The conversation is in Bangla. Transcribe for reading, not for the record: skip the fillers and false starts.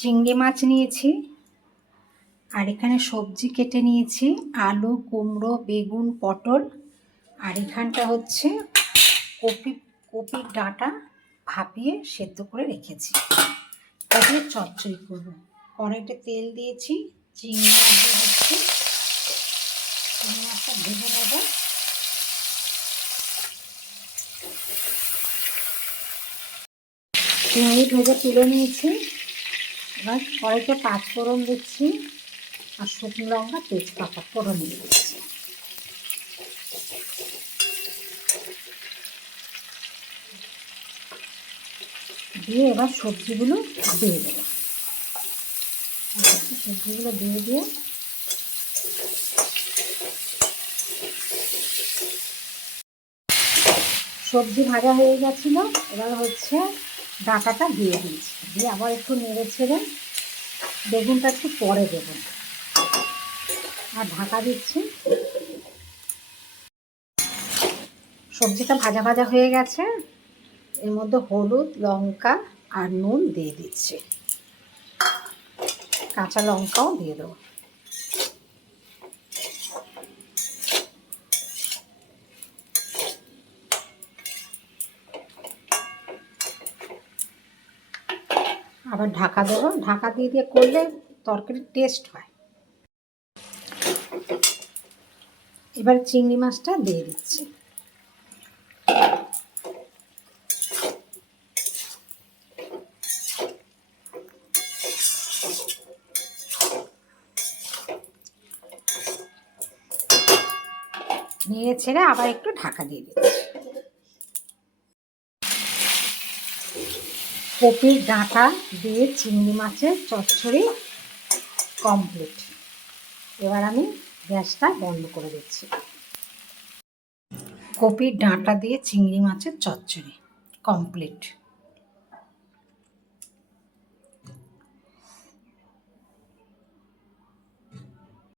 চিংড়ি মাছ নিয়েছি, আর এখানে সবজি কেটে নিয়েছি, আলু, কুমড়ো, বেগুন, পটল, আর এখানটা হচ্ছে কপির ডাঁটা ভাপিয়ে সেদ্ধ করে রেখেছি। তাহলে চচ্চড়ি করবো। কড়াইতে তেল দিয়েছি, চিংড়ি মাছ দিয়ে দিচ্ছি, চিংড়ি মাছটা ভেজে নেব। চিংড়ি ভেজে তুলে নিয়েছি। এবার কড়াইতে 5 ফোড়ন দিচ্ছি, আর শুকনো লঙ্কা, তেজপাতা ফোড়ন দিয়ে দিচ্ছি। দিয়ে এবার সবজিগুলো দিয়ে দেবো। সবজিগুলো দিয়ে সবজি ভাজা হয়ে গেছিল। এবার হচ্ছে ডাঁটাটা দিয়ে দিয়েছি, দিয়ে আবার একটু নেড়ে ছেড়ে বেগুনটা একটু পরে দেবো, আর ঢাকা দিচ্ছি। সবজিটা ভাজা ভাজা হয়ে গেছে। এর মধ্যে হলুদ, লঙ্কা আর নুন দিয়ে দিচ্ছি, কাঁচা লঙ্কাও দিয়ে দেবো। আবার ঢাকা দেবো। ঢাকা দিয়ে করলে তরকারির টেস্ট হয়। এবার চিংড়ি মাছটা দিয়ে দিচ্ছি। নেড়ে ছেড়ে আবার একটু ঢাকা দিয়ে দিচ্ছি। কপির ডাঁটা দিয়ে চিংড়ি মাছের চচ্চড়ি কমপ্লিট। এবার আমি গ্যাসটা বন্ধ করে দিচ্ছি। কপির ডাঁটা দিয়ে চিংড়ি মাছের চচ্চড়ি কমপ্লিট।